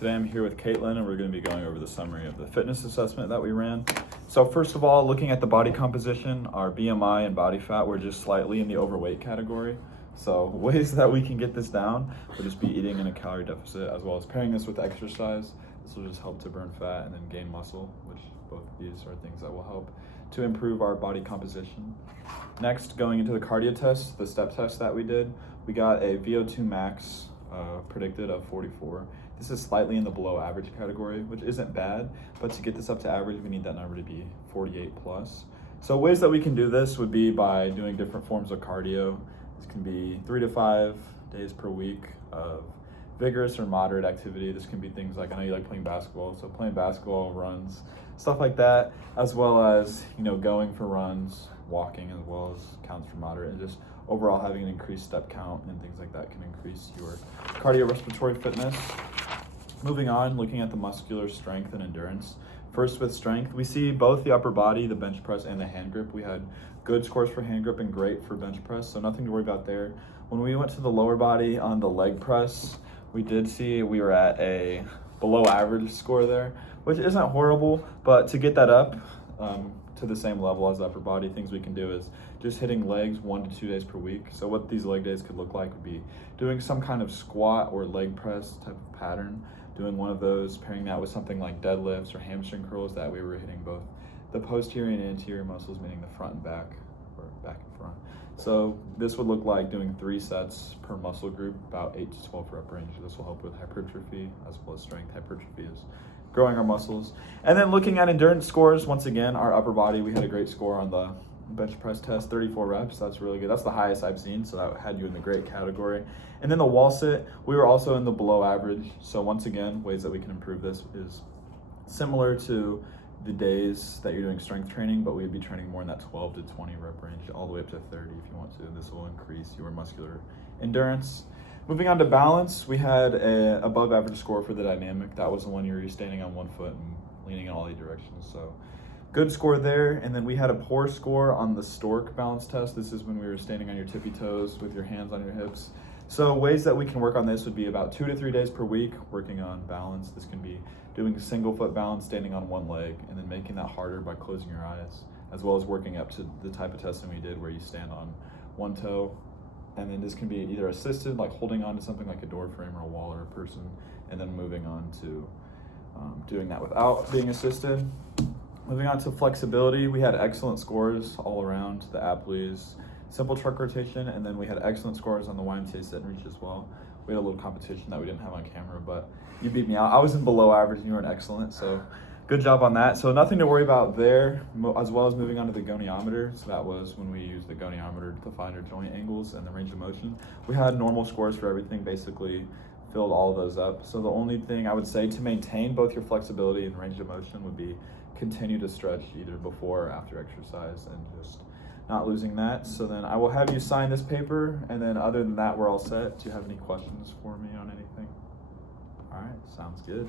Today I'm here with Caitlin and we're going to be going over the summary of the fitness assessment that we ran. So first of all, looking at the body composition, our BMI and body fat were just slightly in the overweight category. So ways that we can get this down will just be eating in a calorie deficit as well as pairing this with exercise. This will just help to burn fat and then gain muscle, which both of these are things that will help to improve our body composition. Next, going into the cardio test, the step test that we did, we got a VO2 max predicted of 44. This is slightly in the below average category, which isn't bad, but to get this up to average, we need that number to be 48 plus. So ways that we can do this would be by doing different forms of cardio. This can be 3 to 5 days per week of vigorous or moderate activity. This can be things like, I know you like playing basketball, so playing basketball, runs, stuff like that, as well as, going for runs, walking as well as counts for moderate, and just overall having an increased step count and things like that can increase your cardiorespiratory fitness. Moving on, looking at the muscular strength and endurance. First with strength, we see both the upper body, the bench press, and the hand grip. We had good scores for hand grip and great for bench press, so nothing to worry about there. When we went to the lower body on the leg press, we did see we were at a below average score there, which isn't horrible, but to get that up to the same level as the upper body, things we can do is just hitting legs 1 to 2 days per week. So what these leg days could look like would be doing some kind of squat or leg press type of pattern, doing one of those, pairing that with something like deadlifts or hamstring curls, that way we're hitting both the posterior and anterior muscles, meaning the front and back, or back and front. So this would look like doing 3 sets per muscle group, about 8 to 12 rep range. This will help with hypertrophy as well as strength. Hypertrophy is growing our muscles. And then looking at endurance scores, once again, our upper body, we had a great score on the bench press test, 34 reps. That's really good. That's the highest I've seen, so that had you in the great category. And then the wall sit, we were also in the below average. So once again, ways that we can improve this is similar to the days that you're doing strength training, but we'd be training more in that 12 to 20 rep range, all the way up to 30 if you want to. This will increase your muscular endurance. Moving on to balance, we had a above average score for the dynamic. That was the one you're standing on one foot and leaning in all 8 directions. So good score there. And then we had a poor score on the stork balance test. This is when we were standing on your tippy toes with your hands on your hips. So ways that we can work on this would be about 2 to 3 days per week working on balance. This can be doing a single foot balance, standing on one leg, and then making that harder by closing your eyes, as well as working up to the type of testing we did where you stand on one toe. And then this can be either assisted, like holding on to something like a door frame or a wall or a person, and then moving on to doing that without being assisted. Moving on to flexibility, we had excellent scores all around the Apley's simple truck rotation, and then we had excellent scores on the YMCA sit and reach as well. We had a little competition that we didn't have on camera, but you beat me out. I was in below average and you were in excellent, so good job on that. So nothing to worry about there, as well as moving on to the goniometer. So that was when we used the goniometer to find our joint angles and the range of motion. We had normal scores for everything, basically filled all of those up. So the only thing I would say to maintain both your flexibility and range of motion would be continue to stretch either before or after exercise and just not losing that. So then I will have you sign this paper, and then other than that, we're all set. Do you have any questions for me on anything? All right, sounds good.